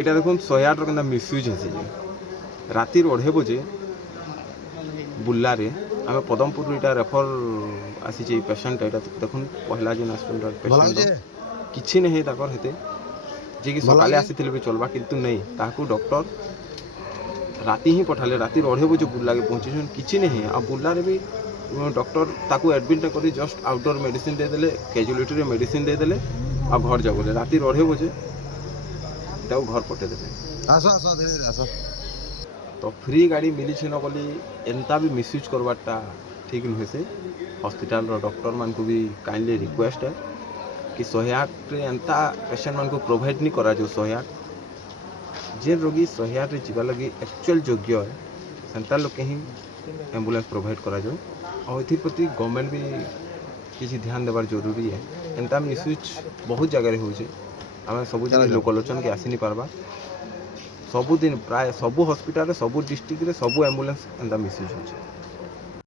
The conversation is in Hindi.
এটা দেখুন 108 কেন্দ্র মিসইউজ হয়েছে যে রাতির 2:30 বজে বুল্লারে আমি পদমপুর এটা রেফর আসিছে পেসেন্ট এটা দেখুন পহলা যেন আসছেন পেসেন্ট କିଛି ନାହିଁ ତାଙ୍କର ହେତେ ଯିଏକି ସକାଳେ ଆସିଥିଲେ ବି ଚଲବା କିନ୍ତୁ ନାହିଁ ତାହାକୁ ଡକ୍ଟର ରାତି ହିଁ ପଠାଲେ ରାତି 2:30 ବଜେ ବୁର୍ଲାକେ ପହଞ୍ଚିଛନ୍ କିଛି ନାହିଁ ଆଉ ବୁର୍ଲାରେ ବି ଡକ୍ଟର ତାକୁ ଆଡ଼ମିଟ୍ କରି ଜଷ୍ଟ ଆଉଟଡୋର ମେଡ଼ିସିନ୍ ଦେଇଦେଲେ କ୍ୟାଜୁଆଲିଟିରେ ମେଡ଼ିସିନ୍ ଦେଇଦେଲେ ଆଉ ଘର ଯାଉ ବୋଲେ ରାତି 2:30 ବଜେ ତାକୁ ଘର ପଠେଇଦେଲେ। ଆସ ଆସ ଧୀରେ ଧୀରେ ଆସ। ତ ଫ୍ରି ଗାଡ଼ି ମିଳିଛି ନ ବୋଲି ଏନ୍ତା ବି ମିସୟୁଜ୍ କରବାରଟା ଠିକ୍ ନୁହେଁ। ସେ ହସ୍ପିଟାଲର ଡକ୍ଟରମାନଙ୍କୁ ବି କାଇଣ୍ଡଲି ରିକ୍ୱେଷ୍ଟ है कि 108 एंता पेसेंट मान को प्रोवाइड नहीं करा जो 108 जे रोगी 108 रे जीवा लगी एक्चुअल योग्य है सेंट्रल लोग ही एम्बुलेंस प्रोवाइड करा जो और इथि प्रति गवर्नमेंट भी किसी ध्यान देवार जरूरी है। एंता मिसयूज बहुत जगह होचे आम सब जगह लोकलोचन के आसी नहीं पारबा सबुदिन प्राय सबू हॉस्पिटल सबू डिस्ट्रिक्ट रे सबू एम्बुलेंस एंता मिसयूज होचे।